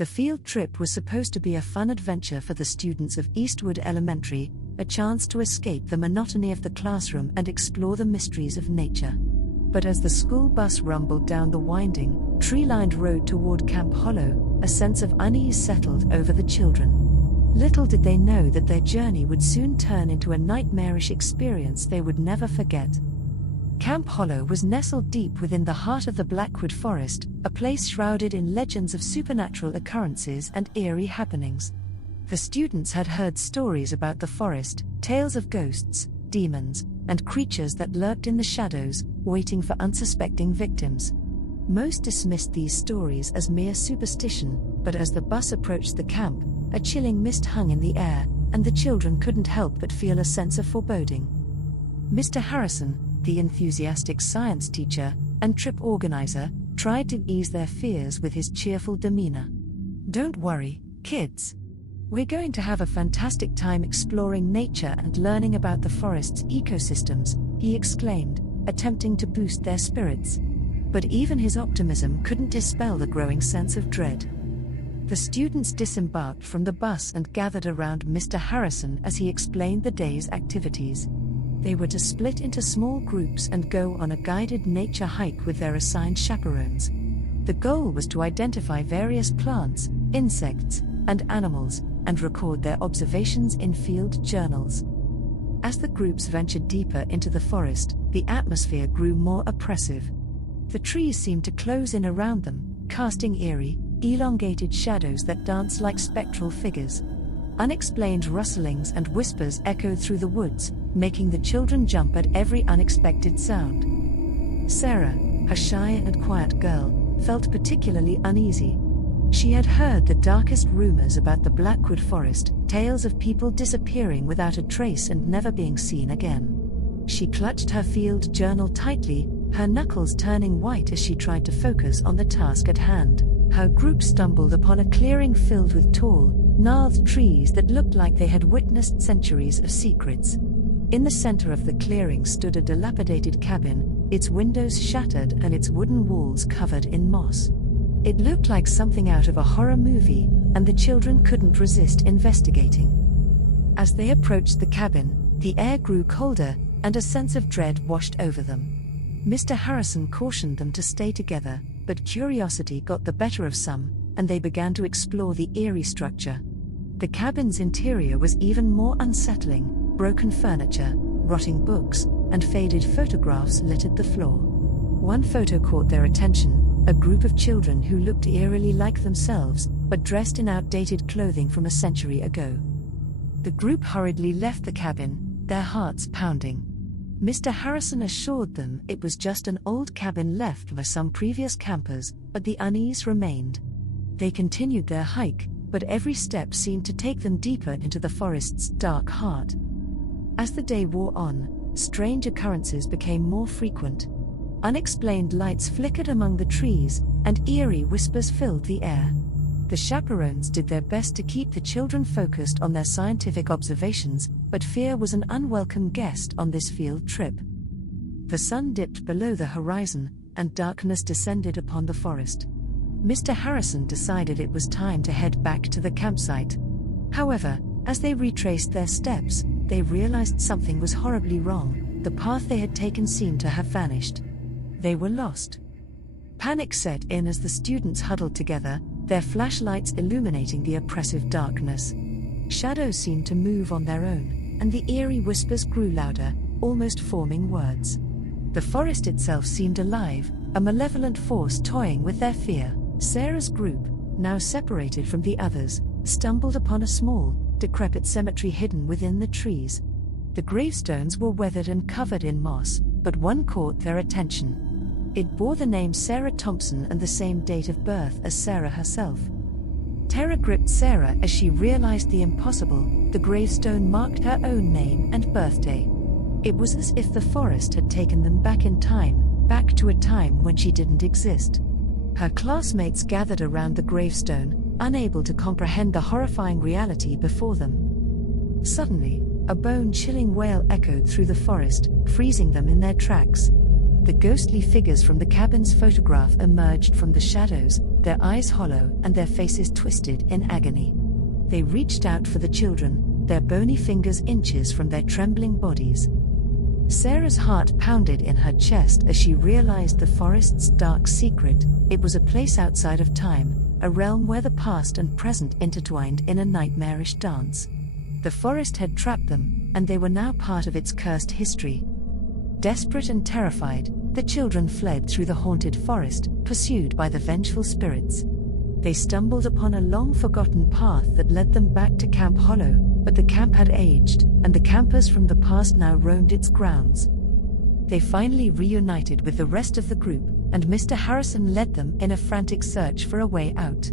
The field trip was supposed to be a fun adventure for the students of Eastwood Elementary, a chance to escape the monotony of the classroom and explore the mysteries of nature. But as the school bus rumbled down the winding, tree-lined road toward Camp Hollow, a sense of unease settled over the children. Little did they know that their journey would soon turn into a nightmarish experience they would never forget. Camp Hollow was nestled deep within the heart of the Blackwood Forest, a place shrouded in legends of supernatural occurrences and eerie happenings. The students had heard stories about the forest, tales of ghosts, demons, and creatures that lurked in the shadows, waiting for unsuspecting victims. Most dismissed these stories as mere superstition, but as the bus approached the camp, a chilling mist hung in the air, and the children couldn't help but feel a sense of foreboding. Mr. Harrison, the enthusiastic science teacher and trip organizer, tried to ease their fears with his cheerful demeanor. "Don't worry, kids. We're going to have a fantastic time exploring nature and learning about the forest's ecosystems," he exclaimed, attempting to boost their spirits. But even his optimism couldn't dispel the growing sense of dread. The students disembarked from the bus and gathered around Mr. Harrison as he explained the day's activities. They were to split into small groups and go on a guided nature hike with their assigned chaperones. The goal was to identify various plants, insects, and animals, and record their observations in field journals. As the groups ventured deeper into the forest, the atmosphere grew more oppressive. The trees seemed to close in around them, casting eerie, elongated shadows that danced like spectral figures. Unexplained rustlings and whispers echoed through the woods, making the children jump at every unexpected sound. Sarah, a shy and quiet girl, felt particularly uneasy. She had heard the darkest rumors about the Blackwood Forest, tales of people disappearing without a trace and never being seen again. She clutched her field journal tightly, her knuckles turning white as she tried to focus on the task at hand. Her group stumbled upon a clearing filled with tall, gnarled trees that looked like they had witnessed centuries of secrets. In the center of the clearing stood a dilapidated cabin, its windows shattered and its wooden walls covered in moss. It looked like something out of a horror movie, and the children couldn't resist investigating. As they approached the cabin, the air grew colder, and a sense of dread washed over them. Mr. Harrison cautioned them to stay together, but curiosity got the better of some, and they began to explore the eerie structure. The cabin's interior was even more unsettling. Broken furniture, rotting books, and faded photographs littered the floor. One photo caught their attention, a group of children who looked eerily like themselves, but dressed in outdated clothing from a century ago. The group hurriedly left the cabin, their hearts pounding. Mr. Harrison assured them it was just an old cabin left by some previous campers, but the unease remained. They continued their hike, but every step seemed to take them deeper into the forest's dark heart. As the day wore on, strange occurrences became more frequent. Unexplained lights flickered among the trees, and eerie whispers filled the air. The chaperones did their best to keep the children focused on their scientific observations, but fear was an unwelcome guest on this field trip. The sun dipped below the horizon, and darkness descended upon the forest. Mr. Harrison decided it was time to head back to the campsite. However, as they retraced their steps, they realized something was horribly wrong. The path they had taken seemed to have vanished. They were lost. Panic set in as the students huddled together, their flashlights illuminating the oppressive darkness. Shadows seemed to move on their own, and the eerie whispers grew louder, almost forming words. The forest itself seemed alive, a malevolent force toying with their fear. Sarah's group, now separated from the others, stumbled upon a small, decrepit cemetery hidden within the trees. The gravestones were weathered and covered in moss, but one caught their attention. It bore the name Sarah Thompson and the same date of birth as Sarah herself. Terror gripped Sarah as she realized the impossible. The gravestone marked her own name and birthday. It was as if the forest had taken them back in time, back to a time when she didn't exist. Her classmates gathered around the gravestone, unable to comprehend the horrifying reality before them. Suddenly, a bone-chilling wail echoed through the forest, freezing them in their tracks. The ghostly figures from the cabin's photograph emerged from the shadows, their eyes hollow and their faces twisted in agony. They reached out for the children, their bony fingers inches from their trembling bodies. Sarah's heart pounded in her chest as she realized the forest's dark secret. It was a place outside of time, a realm where the past and present intertwined in a nightmarish dance. The forest had trapped them, and they were now part of its cursed history. Desperate and terrified, the children fled through the haunted forest, pursued by the vengeful spirits. They stumbled upon a long-forgotten path that led them back to Camp Hollow, but the camp had aged, and the campers from the past now roamed its grounds. They finally reunited with the rest of the group, and Mr. Harrison led them in a frantic search for a way out.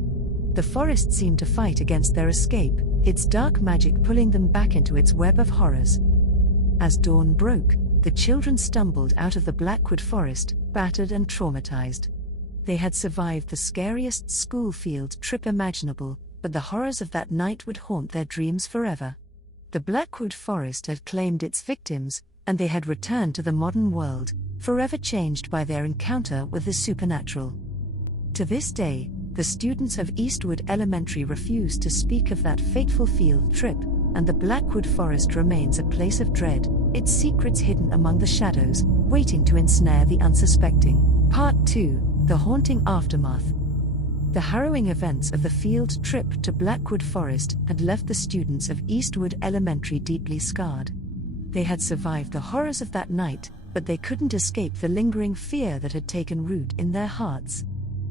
The forest seemed to fight against their escape, its dark magic pulling them back into its web of horrors. As dawn broke, the children stumbled out of the Blackwood Forest, battered and traumatized. They had survived the scariest school field trip imaginable, but the horrors of that night would haunt their dreams forever. The Blackwood Forest had claimed its victims, and they had returned to the modern world, forever changed by their encounter with the supernatural. To this day, the students of Eastwood Elementary refuse to speak of that fateful field trip, and the Blackwood Forest remains a place of dread, its secrets hidden among the shadows, waiting to ensnare the unsuspecting. Part 2: The Haunting Aftermath. The harrowing events of the field trip to Blackwood Forest had left the students of Eastwood Elementary deeply scarred. They had survived the horrors of that night, but they couldn't escape the lingering fear that had taken root in their hearts.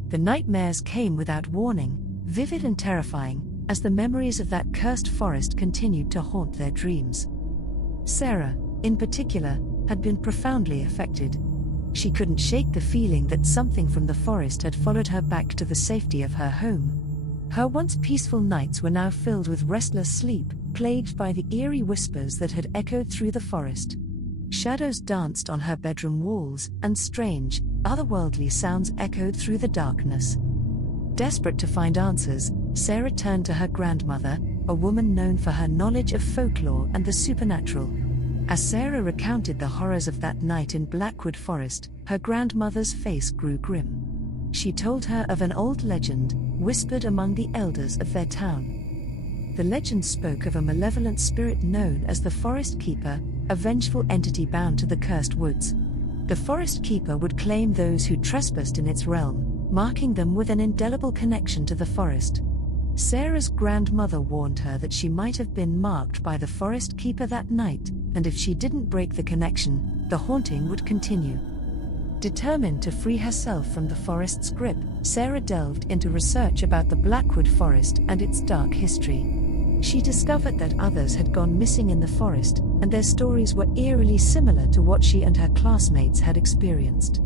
The nightmares came without warning, vivid and terrifying, as the memories of that cursed forest continued to haunt their dreams. Sarah, in particular, had been profoundly affected. She couldn't shake the feeling that something from the forest had followed her back to the safety of her home. Her once peaceful nights were now filled with restless sleep, plagued by the eerie whispers that had echoed through the forest. Shadows danced on her bedroom walls, and strange, otherworldly sounds echoed through the darkness. Desperate to find answers, Sarah turned to her grandmother, a woman known for her knowledge of folklore and the supernatural. As Sarah recounted the horrors of that night in Blackwood Forest, her grandmother's face grew grim. She told her of an old legend, whispered among the elders of their town. The legend spoke of a malevolent spirit known as the Forest Keeper, a vengeful entity bound to the cursed woods. The Forest Keeper would claim those who trespassed in its realm, marking them with an indelible connection to the forest. Sarah's grandmother warned her that she might have been marked by the Forest Keeper that night, and if she didn't break the connection, the haunting would continue. Determined to free herself from the forest's grip, Sarah delved into research about the Blackwood Forest and its dark history. She discovered that others had gone missing in the forest, and their stories were eerily similar to what she and her classmates had experienced.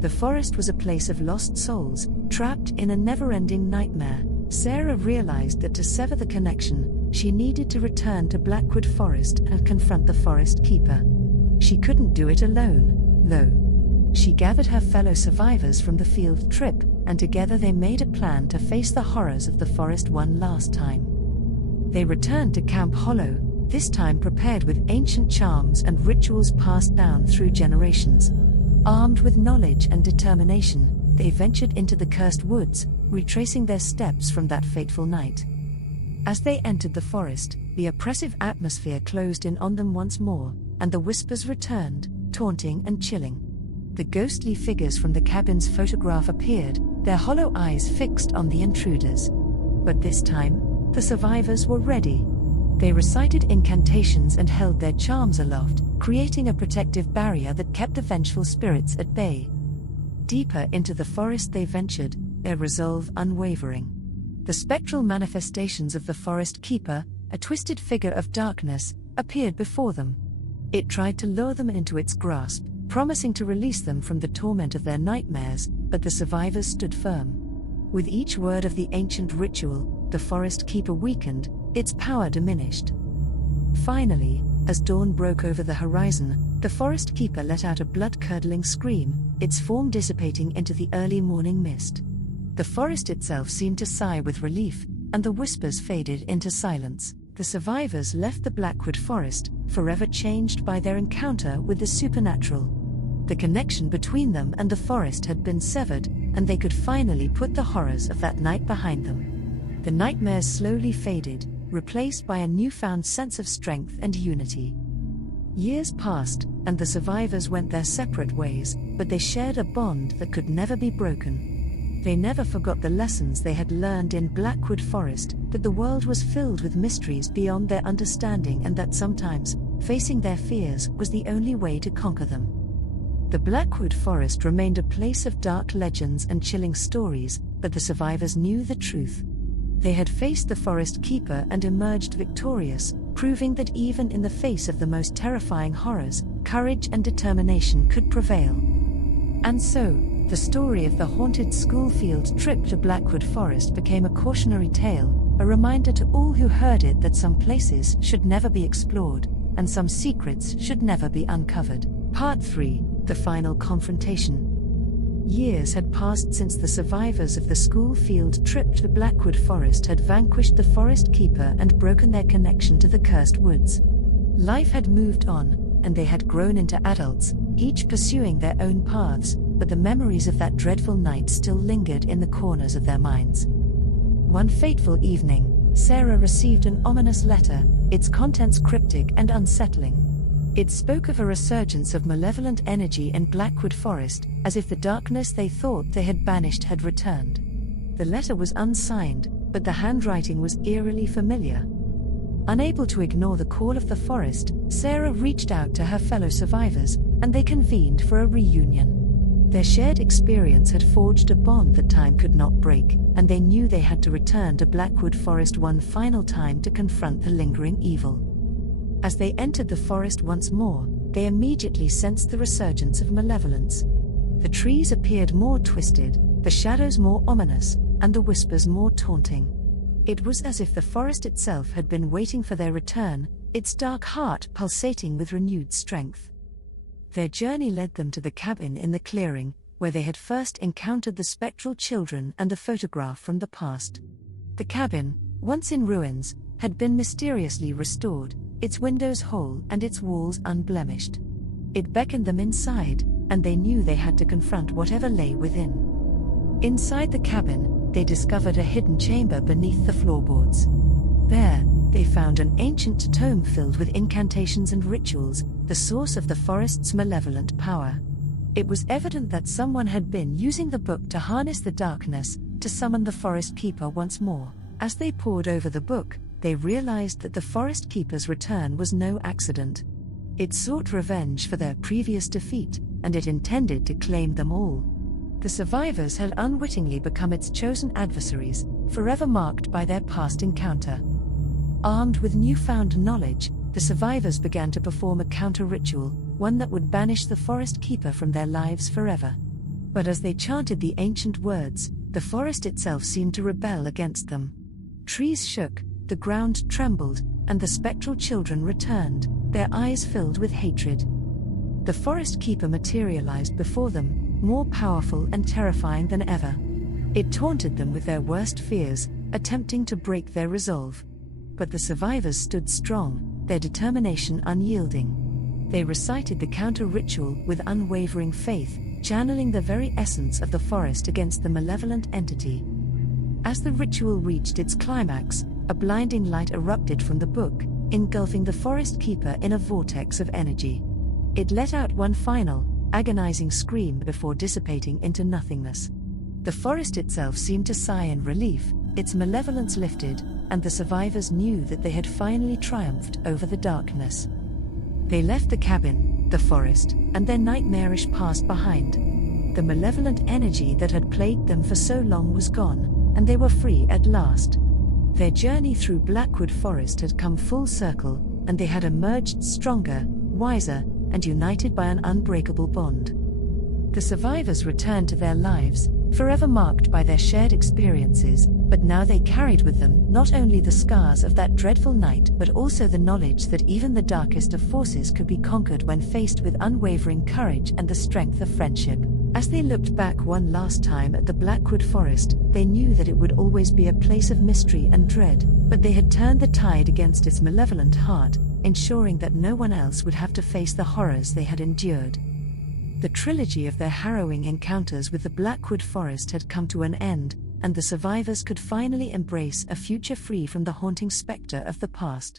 The forest was a place of lost souls, trapped in a never-ending nightmare. Sarah realized that to sever the connection, she needed to return to Blackwood Forest and confront the Forest Keeper. She couldn't do it alone, though. She gathered her fellow survivors from the field trip, and together they made a plan to face the horrors of the forest one last time. They returned to Camp Hollow, this time prepared with ancient charms and rituals passed down through generations. Armed with knowledge and determination, they ventured into the cursed woods, retracing their steps from that fateful night. As they entered the forest, the oppressive atmosphere closed in on them once more, and the whispers returned, taunting and chilling. The ghostly figures from the cabin's photograph appeared, their hollow eyes fixed on the intruders. But this time, the survivors were ready. They recited incantations and held their charms aloft, creating a protective barrier that kept the vengeful spirits at bay. Deeper into the forest they ventured, their resolve unwavering. The spectral manifestations of the Forest Keeper, a twisted figure of darkness, appeared before them. It tried to lure them into its grasp, promising to release them from the torment of their nightmares, but the survivors stood firm. With each word of the ancient ritual, the Forest Keeper weakened, its power diminished. Finally, as dawn broke over the horizon, the Forest Keeper let out a blood-curdling scream, its form dissipating into the early morning mist. The forest itself seemed to sigh with relief, and the whispers faded into silence. The survivors left the Blackwood Forest, forever changed by their encounter with the supernatural. The connection between them and the forest had been severed, and they could finally put the horrors of that night behind them. The nightmares slowly faded, replaced by a newfound sense of strength and unity. Years passed, and the survivors went their separate ways, but they shared a bond that could never be broken. They never forgot the lessons they had learned in Blackwood Forest, that the world was filled with mysteries beyond their understanding and that sometimes, facing their fears was the only way to conquer them. The Blackwood Forest remained a place of dark legends and chilling stories, but the survivors knew the truth. They had faced the Forest Keeper and emerged victorious, proving that even in the face of the most terrifying horrors, courage and determination could prevail. And so, the story of the haunted school-field trip to Blackwood Forest became a cautionary tale, a reminder to all who heard it that some places should never be explored, and some secrets should never be uncovered. Part 3, The Final Confrontation. Years had passed since the survivors of the school-field trip to Blackwood Forest had vanquished the Forest Keeper and broken their connection to the cursed woods. Life had moved on, and they had grown into adults, each pursuing their own paths, but the memories of that dreadful night still lingered in the corners of their minds. One fateful evening, Sarah received an ominous letter, its contents cryptic and unsettling. It spoke of a resurgence of malevolent energy in Blackwood Forest, as if the darkness they thought they had banished had returned. The letter was unsigned, but the handwriting was eerily familiar. Unable to ignore the call of the forest, Sarah reached out to her fellow survivors, and they convened for a reunion. Their shared experience had forged a bond that time could not break, and they knew they had to return to Blackwood Forest one final time to confront the lingering evil. As they entered the forest once more, they immediately sensed the resurgence of malevolence. The trees appeared more twisted, the shadows more ominous, and the whispers more taunting. It was as if the forest itself had been waiting for their return, its dark heart pulsating with renewed strength. Their journey led them to the cabin in the clearing, where they had first encountered the spectral children and a photograph from the past. The cabin, once in ruins, had been mysteriously restored, its windows whole and its walls unblemished. It beckoned them inside, and they knew they had to confront whatever lay within. Inside the cabin, they discovered a hidden chamber beneath the floorboards. There, they found an ancient tome filled with incantations and rituals, the source of the forest's malevolent power. It was evident that someone had been using the book to harness the darkness, to summon the Forest Keeper once more. As they pored over the book, they realized that the Forest Keeper's return was no accident. It sought revenge for their previous defeat, and it intended to claim them all. The survivors had unwittingly become its chosen adversaries, forever marked by their past encounter. Armed with newfound knowledge, the survivors began to perform a counter-ritual, one that would banish the Forest Keeper from their lives forever. But as they chanted the ancient words, the forest itself seemed to rebel against them. Trees shook, the ground trembled, and the spectral children returned, their eyes filled with hatred. The Forest Keeper materialized before them, more powerful and terrifying than ever. It taunted them with their worst fears, attempting to break their resolve. But the survivors stood strong, their determination unyielding. They recited the counter-ritual with unwavering faith, channeling the very essence of the forest against the malevolent entity. As the ritual reached its climax, a blinding light erupted from the book, engulfing the Forest Keeper in a vortex of energy. It let out one final, agonizing scream before dissipating into nothingness. The forest itself seemed to sigh in relief, its malevolence lifted, and the survivors knew that they had finally triumphed over the darkness. They left the cabin, the forest, and their nightmarish past behind. The malevolent energy that had plagued them for so long was gone, and they were free at last. Their journey through Blackwood Forest had come full circle, and they had emerged stronger, wiser, and united by an unbreakable bond. The survivors returned to their lives, forever marked by their shared experiences, but now they carried with them not only the scars of that dreadful night but also the knowledge that even the darkest of forces could be conquered when faced with unwavering courage and the strength of friendship. As they looked back one last time at the Blackwood Forest, they knew that it would always be a place of mystery and dread, but they had turned the tide against its malevolent heart, ensuring that no one else would have to face the horrors they had endured. The trilogy of their harrowing encounters with the Blackwood Forest had come to an end, and the survivors could finally embrace a future free from the haunting specter of the past.